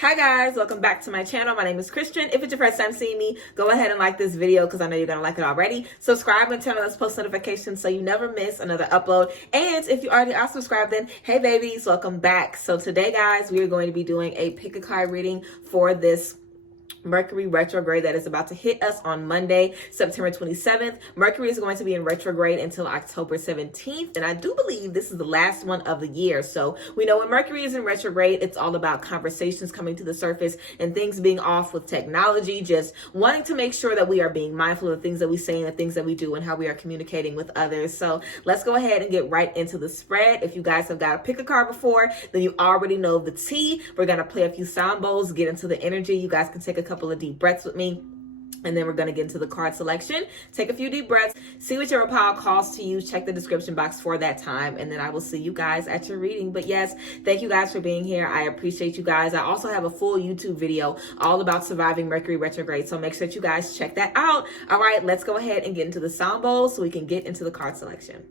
Hi guys, welcome back to my channel. My name is Christian. If it's your first time seeing me, go ahead and like this video because I know you're going to like it already. Subscribe and turn on those post notifications so you never miss another upload. And if you already are subscribed, then hey babies, welcome back. So today guys, we are going to be doing a pick a card reading for this Mercury retrograde that is about to hit us on Monday, September 27th. Mercury is going to be in retrograde until October 17th. And I do believe this is the last one of the year. So we know when Mercury is in retrograde, it's all about conversations coming to the surface and things being off with technology, just wanting to make sure that we are being mindful of the things that we say and the things that we do and how we are communicating with others. So let's go ahead and get right into the spread. If you guys have got to pick a card before, then you already know the tea. We're going to play a few sound bowls, get into the energy. You guys can take a couple of deep breaths with me, and then we're going to get into the card selection. Take a few deep breaths, see whichever pile calls to you, check the description box for that time, and then I will see you guys at your reading. But yes, thank you guys for being here. I appreciate you guys. I also have a full YouTube video all about surviving Mercury retrograde, so make sure that you guys check that out. All right, let's go ahead and get into the sound bowl so we can get into the card selection.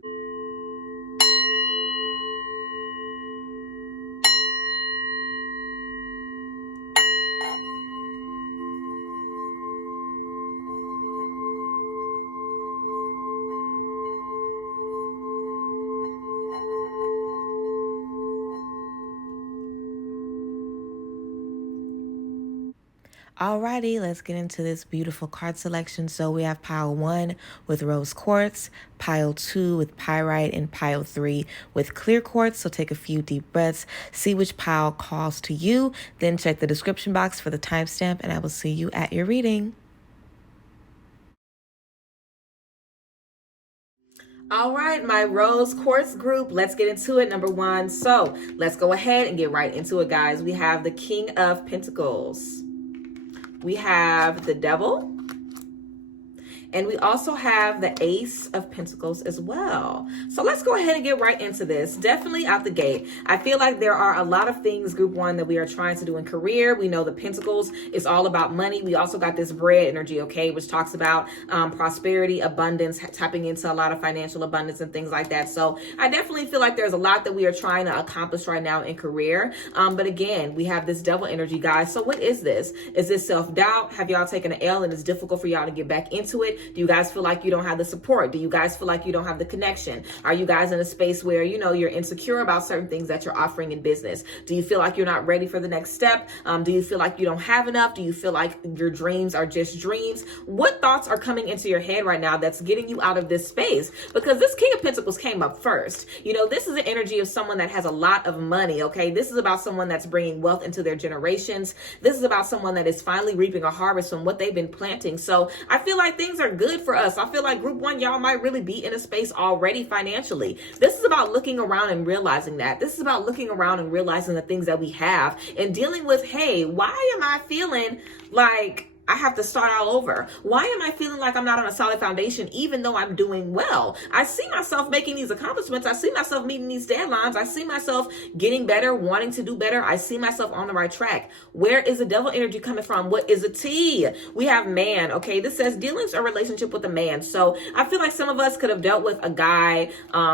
Alrighty, let's get into this beautiful card selection. So we have pile 1 with rose quartz, pile 2 with pyrite, and pile 3 with clear quartz. So take a few deep breaths, see which pile calls to you, then check the description box for the timestamp, and I will see you at your reading. All right, my rose quartz group, let's get into it. Number 1. So let's go ahead and get right into it, guys. We have the King of Pentacles. We have the Devil. And we also have the Ace of Pentacles as well. So let's go ahead and get right into this. Definitely out the gate, I feel like there are a lot of things, group 1, that we are trying to do in career. We know the Pentacles is all about money. We also got this bread energy, okay, which talks about prosperity, abundance, tapping into a lot of financial abundance and things like that. So I definitely feel like there's a lot that we are trying to accomplish right now in career. But again, we have this Devil energy, guys. So what is this? Is this self-doubt? Have y'all taken an L and it's difficult for y'all to get back into it? Do you guys feel like you don't have the support? Do you guys feel like you don't have the connection? Are you guys in a space where, you know, you're insecure about certain things that you're offering in business? Do you feel like you're not ready for the next step? Do you feel like you don't have enough? Do you feel like your dreams are just dreams? What thoughts are coming into your head right now that's getting you out of this space? Because this King of Pentacles came up first. You know, this is the energy of someone that has a lot of money, okay? This is about someone that's bringing wealth into their generations. This is about someone that is finally reaping a harvest from what they've been planting. So I feel like things are good for us. I feel like group 1, y'all might really be in a space already financially. This is about looking around and realizing that. This is about looking around and realizing the things that we have and dealing with, hey, why am I feeling like I have to start all over? Why am I feeling like I'm not on a solid foundation even though I'm doing well? I see myself making these accomplishments. I see myself meeting these deadlines. I see myself getting better, wanting to do better. I see myself on the right track. Where is the Devil energy coming from? What is a T? We have man, okay? This says dealings or relationship with a man. So I feel like some of us could have dealt with a guy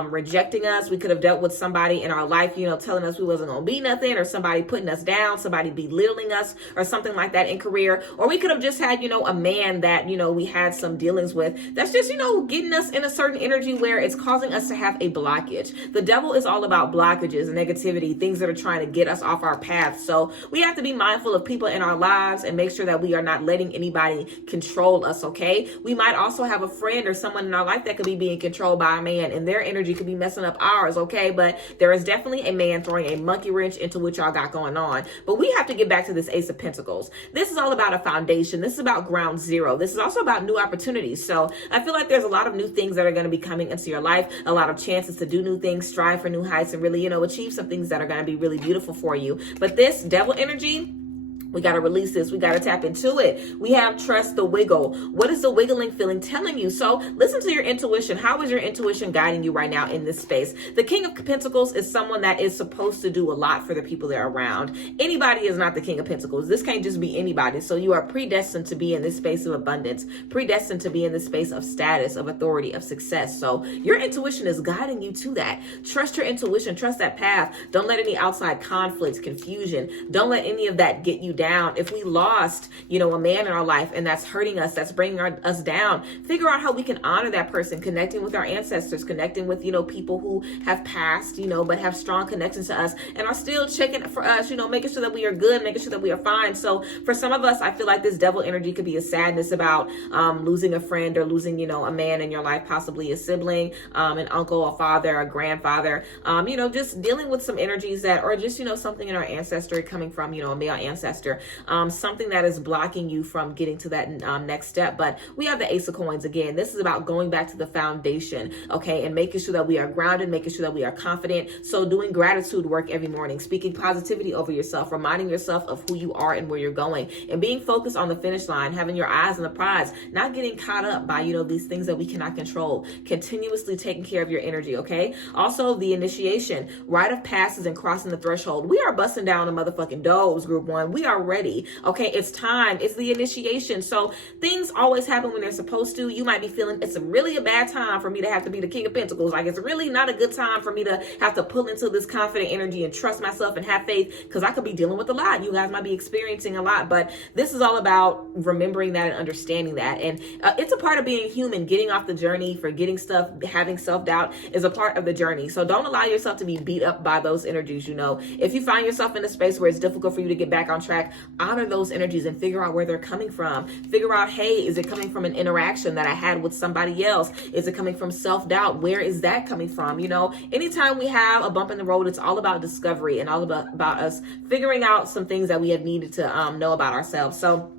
rejecting us. We could have dealt with somebody in our life, you know, telling us we wasn't going to be nothing, or somebody putting us down, somebody belittling us or something like that in career. Or we could have just had, you know, a man that, you know, we had some dealings with that's just, you know, getting us in a certain energy where it's causing us to have a blockage. The Devil is all about blockages, negativity, things that are trying to get us off our path. So we have to be mindful of people in our lives and make sure that we are not letting anybody control us, okay? We might also have a friend or someone in our life that could be being controlled by a man, and their energy could be messing up ours, okay? But there is definitely a man throwing a monkey wrench into what y'all got going on. But we have to get back to this Ace of Pentacles. This is all about a foundation. This is about ground zero. This is also about new opportunities. So I feel like there's a lot of new things that are going to be coming into your life, a lot of chances to do new things, strive for new heights, and really, you know, achieve some things that are going to be really beautiful for you. But this Devil energy, We got to release this. We got to tap into it. We have trust the wiggle. What is the wiggling feeling telling you? So listen to your intuition. How is your intuition guiding you right now in this space? The King of Pentacles is someone that is supposed to do a lot for the people they're around. Anybody is not the King of Pentacles. This can't just be anybody. So you are predestined to be in this space of abundance, predestined to be in this space of status, of authority, of success. So your intuition is guiding you to that. Trust your intuition. Trust that path. Don't let any outside conflicts, confusion, don't let any of that get you down. If we lost, a man in our life and that's hurting us, that's bringing us down, figure out how we can honor that person, connecting with our ancestors, connecting with, people who have passed, but have strong connections to us and are still checking for us, making sure that we are good, making sure that we are fine. So for some of us, I feel like this devil energy could be a sadness about losing a friend or losing, a man in your life, possibly a sibling, an uncle, a father, a grandfather, just dealing with some energies that, or just, something in our ancestry coming from, a male ancestor. Something that is blocking you from getting to that next step. But we have the Ace of Coins again. This is about going back to the foundation, okay, and making sure that we are grounded, making sure that we are confident. So doing gratitude work every morning, speaking positivity over yourself, reminding yourself of who you are and where you're going, and being focused on the finish line, having your eyes on the prize, not getting caught up by, these things that we cannot control, continuously taking care of your energy, okay? Also, the initiation, rite of passage and crossing the threshold. We are busting down the motherfucking doors, group one. We are ready. Okay, it's time. It's the initiation. So things always happen when they're supposed to. You might be feeling it's really a bad time for me to have to be the King of Pentacles. Like it's really not a good time for me to have to pull into this confident energy and trust myself and have faith, because I could be dealing with a lot. You guys might be experiencing a lot, but this is all about remembering that and understanding that. And it's a part of being human. Getting off the journey, forgetting stuff, having self-doubt is a part of the journey. So don't allow yourself to be beat up by those energies. If you find yourself in a space where it's difficult for you to get back on track, honor those energies and figure out where they're coming from. Figure out, hey, is it coming from an interaction that I had with somebody else? Is it coming from self-doubt? Where is that coming from? Anytime we have a bump in the road, it's all about discovery and all about us figuring out some things that we have needed to know about ourselves. So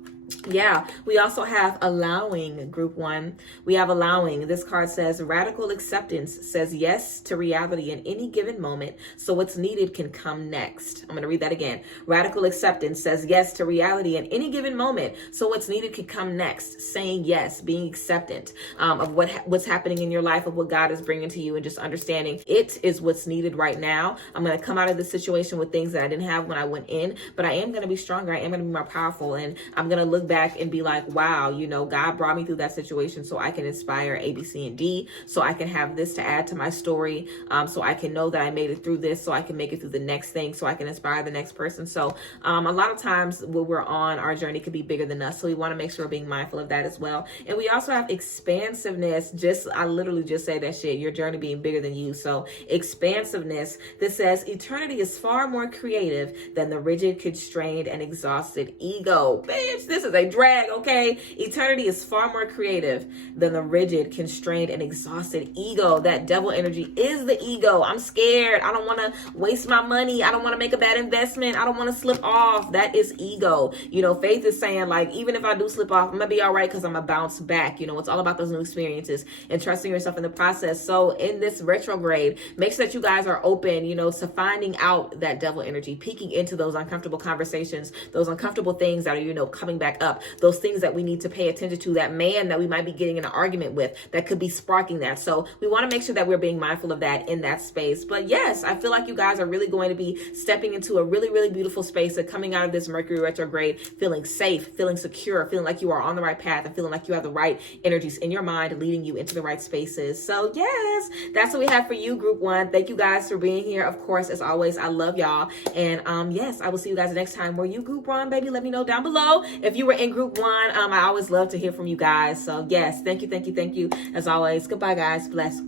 yeah, we also have allowing, group one. We have allowing. This card says radical acceptance, says yes to reality in any given moment, so what's needed can come next. I'm going to read that again. Radical acceptance says yes to reality in any given moment, so what's needed can come next. Saying yes, being acceptant of what's happening in your life, of what God is bringing to you, and just understanding it is what's needed right now. I'm going to come out of this situation with things that I didn't have when I went in, but I am going to be stronger. I am going to be more powerful, and I'm going to look back and be like, wow, God brought me through that situation so I can inspire A, B, C, and D, so I can have this to add to my story, so I can know that I made it through this, so I can make it through the next thing, so I can inspire the next person. So a lot of times when we're on our journey could be bigger than us, so we want to make sure we're being mindful of that as well. And we also have expansiveness. I literally just say that shit, your journey being bigger than you. So expansiveness, this says eternity is far more creative than the rigid, constrained, and exhausted ego. Bitch, this is a drag, okay? Eternity is far more creative than the rigid, constrained, and exhausted ego. That devil energy is the ego. I'm scared. I don't want to waste my money. I don't want to make a bad investment. I don't want to slip off. That is ego. Faith is saying, like, even if I do slip off, I'm going to be all right because I'm going to bounce back. It's all about those new experiences and trusting yourself in the process. So in this retrograde, make sure that you guys are open, to finding out that devil energy, peeking into those uncomfortable conversations, those uncomfortable things that are, coming back up, those things that we need to pay attention to, that man that we might be getting in an argument with that could be sparking that. So we want to make sure that we're being mindful of that in that space. But yes, I feel like you guys are really going to be stepping into a really, really beautiful space of coming out of this Mercury retrograde, feeling safe, feeling secure, feeling like you are on the right path, and feeling like you have the right energies in your mind leading you into the right spaces. So yes, that's what we have for you, group one. Thank you guys for being here. Of course, as always, I love y'all. And yes, I will see you guys next time. Were you group one, baby? Let me know down below. If you were in group one, I always love to hear from you guys. So yes, thank you. As always, goodbye, guys. Bless.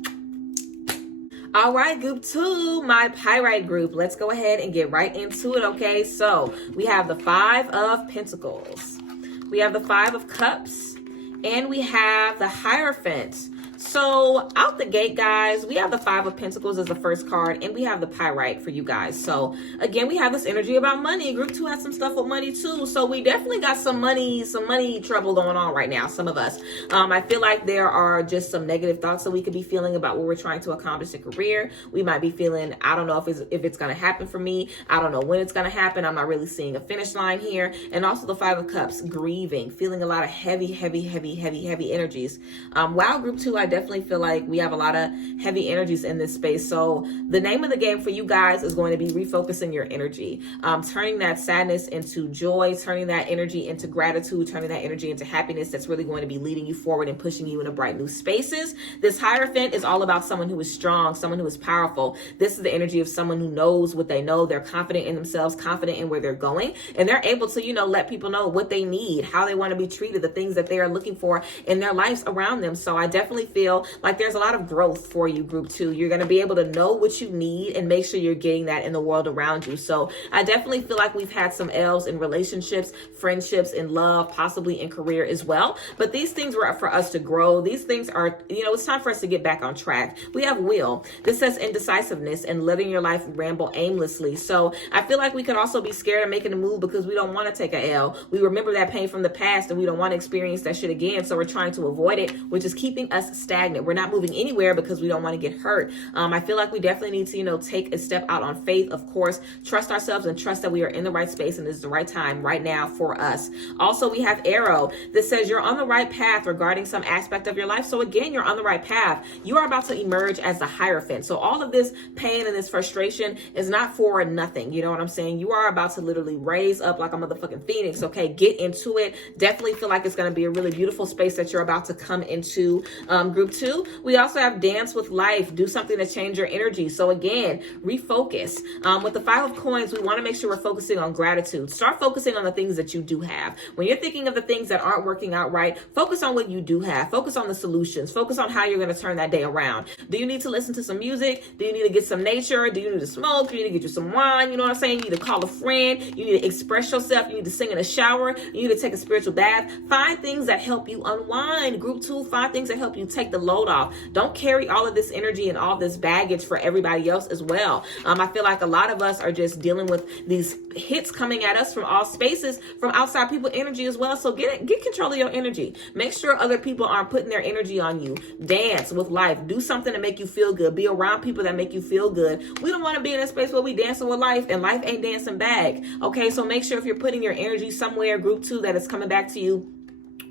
All right, group two, my pyrite group. Let's go ahead and get right into it, okay? So we have the 5 of Pentacles. We have the 5 of Cups. And we have the Hierophant. So out the gate, guys, we have the Five of Pentacles as the first card, and we have the Pyrite for you guys. So again, we have this energy about money. Group 2 has some stuff with money too. So we definitely got some money trouble going on right now, some of us. I feel like there are just some negative thoughts that we could be feeling about what we're trying to accomplish in career. We might be feeling, I don't know if it's going to happen for me. I don't know when it's going to happen. I'm not really seeing a finish line here. And also the Five of Cups, grieving, feeling a lot of heavy energies. Wow, Group 2, I definitely feel like we have a lot of heavy energies in this space. So the name of the game for you guys is going to be refocusing your energy, turning that sadness into joy, turning that energy into gratitude, turning that energy into happiness that's really going to be leading you forward and pushing you into bright new spaces. This Hierophant is all about someone who is strong, someone who is powerful. This is the energy of someone who knows what they know. They're confident in themselves, confident in where they're going, and they're able to, let people know what they need, how they want to be treated, the things that they are looking for in their lives around them. So I definitely feel like there's a lot of growth for you, Group 2. You're going to be able to know what you need and make sure you're getting that in the world around you. So I definitely feel like we've had some L's in relationships, friendships, in love, possibly in career as well. But these things were for us to grow. These things are, it's time for us to get back on track. We have Wheel. This says indecisiveness and letting your life ramble aimlessly. So I feel like we could also be scared of making a move because we don't want to take a L. We remember that pain from the past and we don't want to experience that shit again. So we're trying to avoid it, which is keeping us stagnant. We're not moving anywhere because we don't want to get hurt. I feel like we definitely need to, take a step out on faith, of course, trust ourselves and trust that we are in the right space and this is the right time right now for us. Also, we have Arrow. This says you're on the right path regarding some aspect of your life. So again, you're on the right path. You are about to emerge as the Hierophant. So all of this pain and this frustration is not for nothing. You know what I'm saying? You are about to literally raise up like a motherfucking phoenix. Okay, get into it. Definitely feel like it's going to be a really beautiful space that you're about to come into. Group 2, we also have Dance with Life. Do something to change your energy. So again, refocus. With the Five of Coins, we want to make sure we're focusing on gratitude. Start focusing on the things that you do have. When you're thinking of the things that aren't working out right, focus on what you do have. Focus on the solutions. Focus on how you're going to turn that day around. Do you need to listen to some music? Do you need to get some nature? Do you need to smoke? Do you need to get you some wine? You know what I'm saying? You need to call a friend. You need to express yourself. You need to sing in a shower. You need to take a spiritual bath. Find things that help you unwind. Group 2, find things that help you take the load off. Don't carry all of this energy and all this baggage for everybody else as well. I feel like a lot of us are just dealing with these hits coming at us from all spaces, from outside people energy as well. So get control of your energy. Make sure other people aren't putting their energy on you. Dance with life. Do something to make you feel good. Be around people that make you feel good. We don't want to be in a space where we dancing with life and life ain't dancing back. Okay, so make sure if you're putting your energy somewhere, Group 2, that it's coming back to you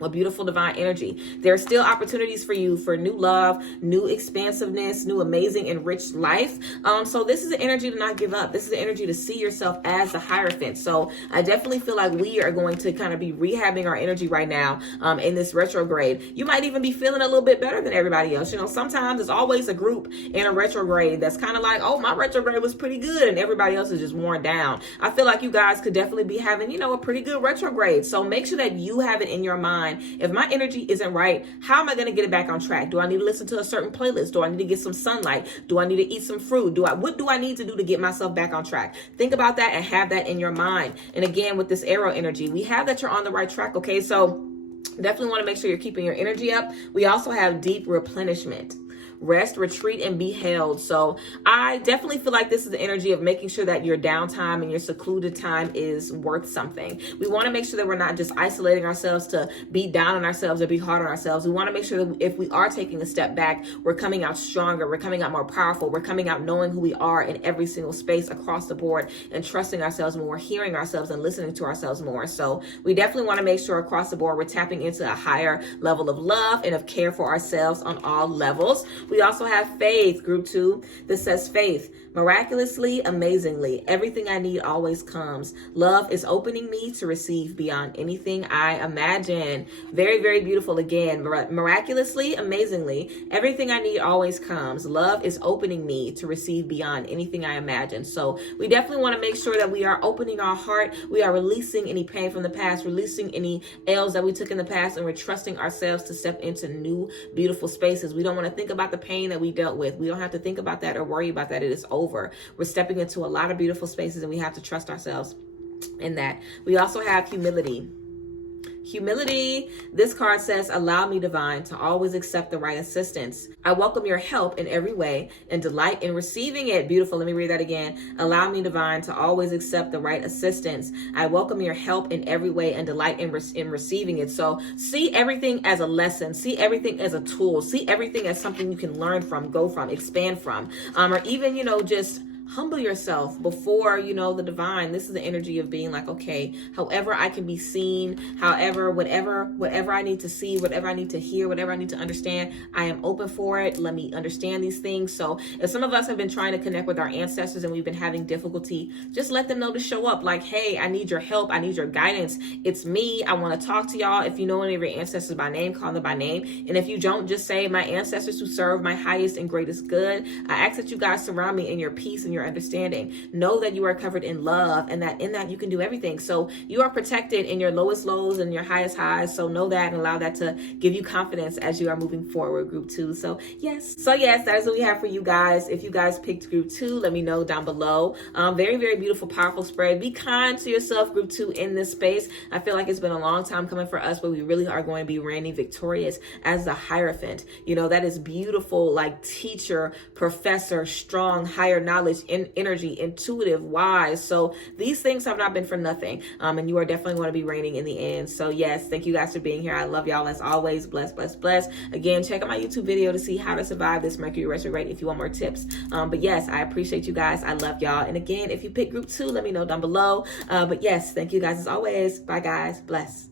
a beautiful divine energy. There are still opportunities for you for new love, new expansiveness, new amazing enriched life. So this is the energy to not give up. This is the energy to see yourself as the Hierophant. So I definitely feel like we are going to kind of be rehabbing our energy right now in this retrograde. You might even be feeling a little bit better than everybody else. Sometimes there's always a group in a retrograde that's kind of like, oh, my retrograde was pretty good and everybody else is just worn down. I feel like you guys could definitely be having, a pretty good retrograde. So make sure that you have it in your mind. If my energy isn't right, how am I going to get it back on track? Do I need to listen to a certain playlist? Do I need to get some sunlight? Do I need to eat some fruit? What do I need to do to get myself back on track? Think about that and have that in your mind. And again, with this Arrow energy, we have that you're on the right track. Okay, so definitely want to make sure you're keeping your energy up. We also have deep replenishment. Rest, retreat, and be held. So I definitely feel like this is the energy of making sure that your downtime and your secluded time is worth something. We want to make sure that we're not just isolating ourselves to be down on ourselves or be hard on ourselves. We want to make sure that if we are taking a step back, we're coming out stronger, we're coming out more powerful, we're coming out knowing who we are in every single space across the board and trusting ourselves more, hearing ourselves and listening to ourselves more. So we definitely want to make sure across the board we're tapping into a higher level of love and of care for ourselves on all levels. We also have Faith, Group 2. This says faith. Miraculously, amazingly, everything I need always comes. Love is opening me to receive beyond anything I imagine. Very, very beautiful again. Miraculously, amazingly, everything I need always comes. Love is opening me to receive beyond anything I imagine. So we definitely want to make sure that we are opening our heart. We are releasing any pain from the past, releasing any L's that we took in the past, and we're trusting ourselves to step into new, beautiful spaces. We don't want to think about the pain that we dealt with. We don't have to think about that or worry about that. It is over. We're stepping into a lot of beautiful spaces and we have to trust ourselves in that. We also have humility. Humility. This card says, allow me, divine, to always accept the right assistance. I welcome your help in every way and delight in receiving it. Beautiful. Let me read that again. Allow me, divine, to always accept the right assistance. I welcome your help in every way and delight in receiving it. So see everything as a lesson. See everything as a tool. See everything as something you can learn from, go from, expand from, or even, just humble yourself before, the divine. This is the energy of being like, okay, however I can be seen, however, whatever I need to see, whatever I need to hear, whatever I need to understand, I am open for it. Let me understand these things. So if some of us have been trying to connect with our ancestors and we've been having difficulty, just let them know to show up like, hey, I need your help. I need your guidance. It's me. I want to talk to y'all. If you know any of your ancestors by name, call them by name. And if you don't, just say, my ancestors who serve my highest and greatest good, I ask that you guys surround me in your peace and your understanding. Know that you are covered in love, and that in that you can do everything. So you are protected in your lowest lows and your highest highs. So know that and allow that to give you confidence as you are moving forward, group 2. So yes, that is what we have for you guys. If you guys picked group 2, let me know down below. Very, very beautiful, powerful spread. Be kind to yourself, group 2, in this space. I feel like it's been a long time coming for us, but we really are going to be reigning victorious as the Hierophant. That is beautiful, like teacher, professor, strong, higher knowledge, energy, intuitive, wise. So these things have not been for nothing. And you are definitely going to be reigning in the end. So yes, thank you guys for being here. I love y'all as always. Bless, bless, bless. Again, check out my YouTube video to see how to survive this Mercury retrograde if you want more tips. But yes, I appreciate you guys. I love y'all. And again, if you pick group 2, let me know down below. But yes, thank you guys as always. Bye guys. Bless.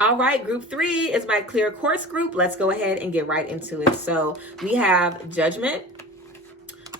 All right, group 3 is my clear quartz group. Let's go ahead and get right into it. So we have Judgment.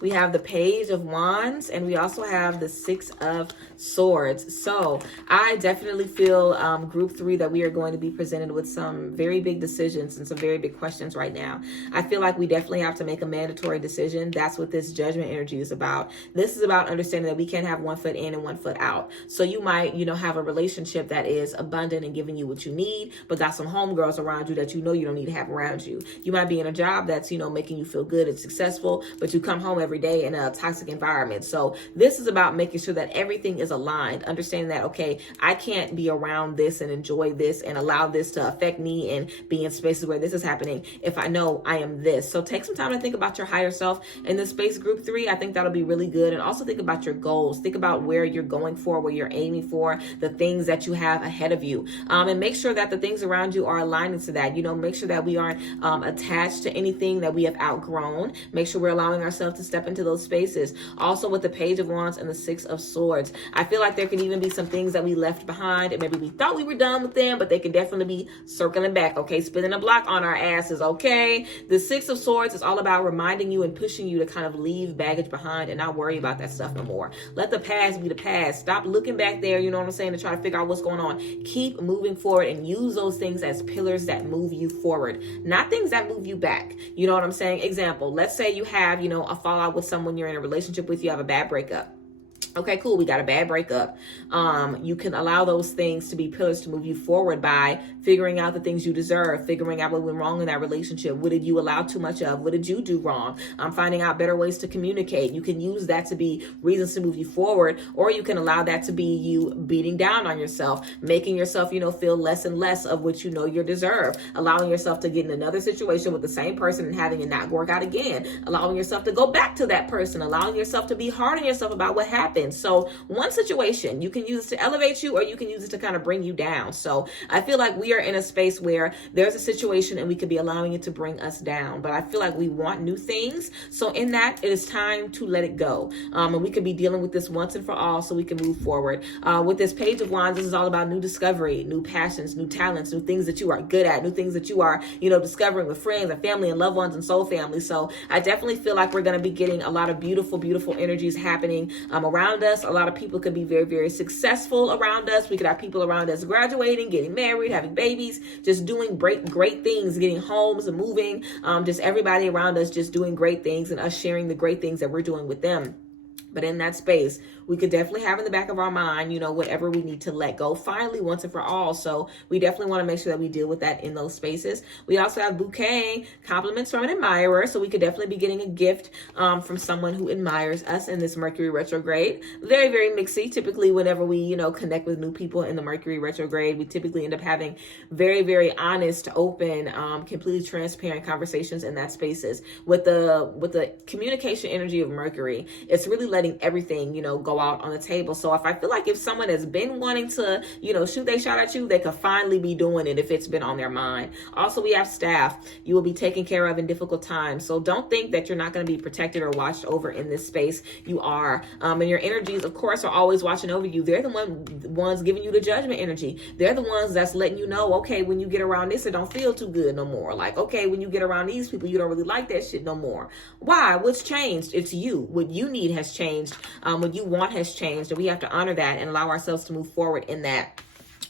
We have the Page of Wands, and we also have the 6 of Swords. So I definitely feel group 3 that we are going to be presented with some very big decisions and some very big questions right now. I feel like we definitely have to make a mandatory decision. That's what this Judgment energy is about. This is about understanding that we can't have one foot in and one foot out. So you might, have a relationship that is abundant and giving you what you need, but got some homegirls around you that you don't need to have around you. You might be in a job that's, making you feel good and successful, but you come home every day in a toxic environment. So this is about making sure that everything is aligned, understanding that, okay, I can't be around this and enjoy this and allow this to affect me and be in spaces where this is happening if I know I am this. So take some time to think about your higher self in this space, group 3. I think that'll be really good. And also think about your goals. Think about where you're going for, where you're aiming for, the things that you have ahead of you. And make sure that the things around you are aligning to that. Make sure that we aren't attached to anything that we have outgrown. Make sure we're allowing ourselves to step into those spaces. Also with the Page of Wands and the 6 of Swords, I feel like there can even be some things that we left behind and maybe we thought we were done with them, but they can definitely be circling back, okay? Spinning a block on our asses, okay? The 6 of Swords is all about reminding you and pushing you to kind of leave baggage behind and not worry about that stuff no more. Let the past be the past. Stop looking back there, to try to figure out what's going on. Keep moving forward and use those things as pillars that move you forward, not things that move you back. You know what I'm saying? Example, let's say you have, a fallout with someone you're in a relationship with, you have a bad breakup. Okay, cool. We got a bad breakup. You can allow those things to be pillars to move you forward by figuring out the things you deserve, figuring out what went wrong in that relationship. What did you allow too much of? What did you do wrong? Finding out better ways to communicate. You can use that to be reasons to move you forward, or you can allow that to be you beating down on yourself, making yourself, feel less and less of what you deserve, allowing yourself to get in another situation with the same person and having it not work out again, allowing yourself to go back to that person, allowing yourself to be hard on yourself about what happened. So one situation, you can use it to elevate you, or you can use it to kind of bring you down. So I feel like we are in a space where there's a situation and we could be allowing it to bring us down. But I feel like we want new things. So in that, it is time to let it go. And we could be dealing with this once and for all so we can move forward. With this Page of Wands, this is all about new discovery, new passions, new talents, new things that you are good at, new things that you are, discovering with friends and family and loved ones and soul family. So I definitely feel like we're going to be getting a lot of beautiful, beautiful energies happening around us. A lot of people could be very, very successful around us. We could have people around us graduating, getting married, having babies, just doing great things, getting homes and moving. Just everybody around us just doing great things and us sharing the great things that we're doing with them. But in that space, we could definitely have in the back of our mind, you know, whatever we need to let go finally once and for all. So we definitely want to make sure that we deal with that in those spaces. We also have bouquet, compliments from an admirer. So we could definitely be getting a gift from someone who admires us in this Mercury retrograde. Very, very mixy. Typically, whenever we, you know, connect with new people in the Mercury retrograde, we typically end up having very, very honest, open, completely transparent conversations in that spaces. With the communication energy of Mercury, it's really letting everything, you know, go out on the table. So if I feel like if someone has been wanting to, you know, shoot they shot at you, they could finally be doing it if it's been on their mind. Also, we have staff. You will be taken care of in difficult times. So don't think that you're not going to be protected or watched over in this space. You are. And your energies, of course, are always watching over you. They're the ones giving you the judgment energy. They're the ones that's letting you know, okay, when you get around this, it don't feel too good no more. Like, okay, when you get around these people, you don't really like that shit no more. Why? What's changed? It's you. What you need has changed. What you want has changed, and we have to honor that and allow ourselves to move forward in that.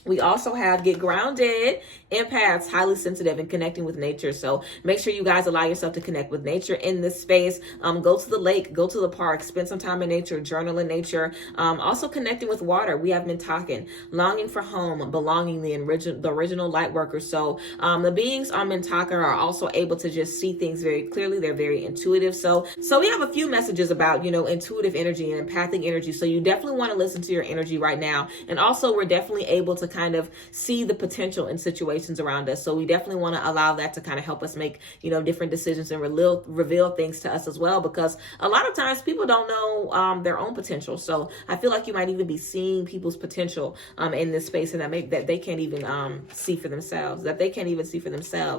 We also have get grounded, empaths, highly sensitive and connecting with nature. So make sure you guys allow yourself to connect with nature in this space. Go to the lake, go to the park, spend some time in nature, journal in nature. Also connecting with water. We have been talking, longing for home, belonging, the original light workers. So the beings on Mintaka are also able to just see things very clearly. They're very intuitive. So we have a few messages about, you know, intuitive energy and empathic energy. So you definitely want to listen to your energy right now. And also we're definitely able to kind of see the potential in situations around us. So we definitely want to allow that to kind of help us make, you know, different decisions and reveal things to us as well, because a lot of times people don't know their own potential. So I feel like you might even be seeing people's potential in this space, and that they can't even see for themselves,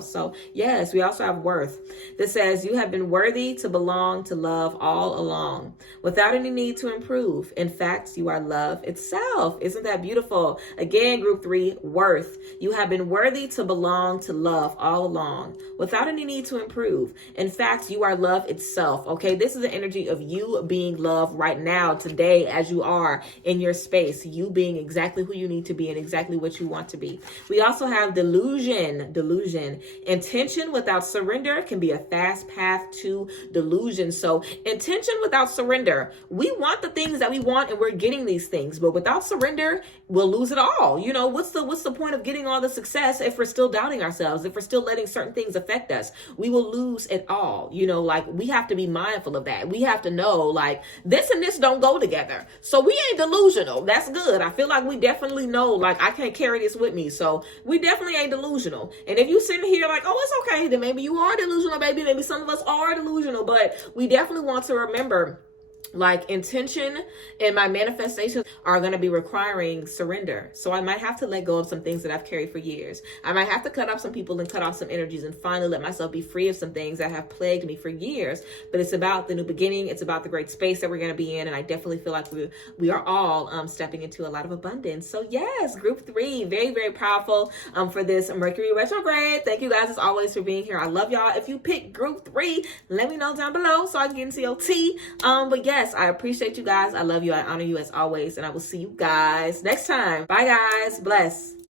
So yes, we also have worth. This says you have been worthy to belong to love all along without any need to improve. In fact, you are love itself. Isn't that beautiful? Again, group 3, worth. You have been worthy to belong to love all along without any need to improve. In fact, you are love itself. Okay, this is the energy of you being love right now, today, as you are in your space, you being exactly who you need to be and exactly what you want to be. We also have delusion. Intention without surrender can be a fast path to delusion. So intention without surrender. We want the things that we want and we're getting these things, but without surrender, we'll lose it all. You know, what's the point of getting all the success if we're still doubting ourselves, if we're still letting certain things affect us? We will lose it all. You know, like, we have to be mindful of that. We have to know, like, this and this don't go together. So we ain't delusional. That's good. I feel like we definitely know, like, I can't carry this with me. So we definitely ain't delusional. And if you sitting here like, oh, it's okay, then maybe you are delusional, baby. Maybe some of us are delusional, but we definitely want to remember, like, intention and my manifestations are going to be requiring surrender. So I might have to let go of some things that I've carried for years. I might have to cut off some people and cut off some energies and finally let myself be free of some things that have plagued me for years. But it's about the new beginning. It's about the great space that we're going to be in. And I definitely feel like we are all stepping into a lot of abundance. So yes, group 3, very, very powerful for this Mercury retrograde. Thank you guys as always for being here. I love y'all. If you pick group 3, let me know down below so I can get into your tea. But yes, I appreciate you guys. I love you. I honor you as always. And I will see you guys next time. Bye guys. Bless.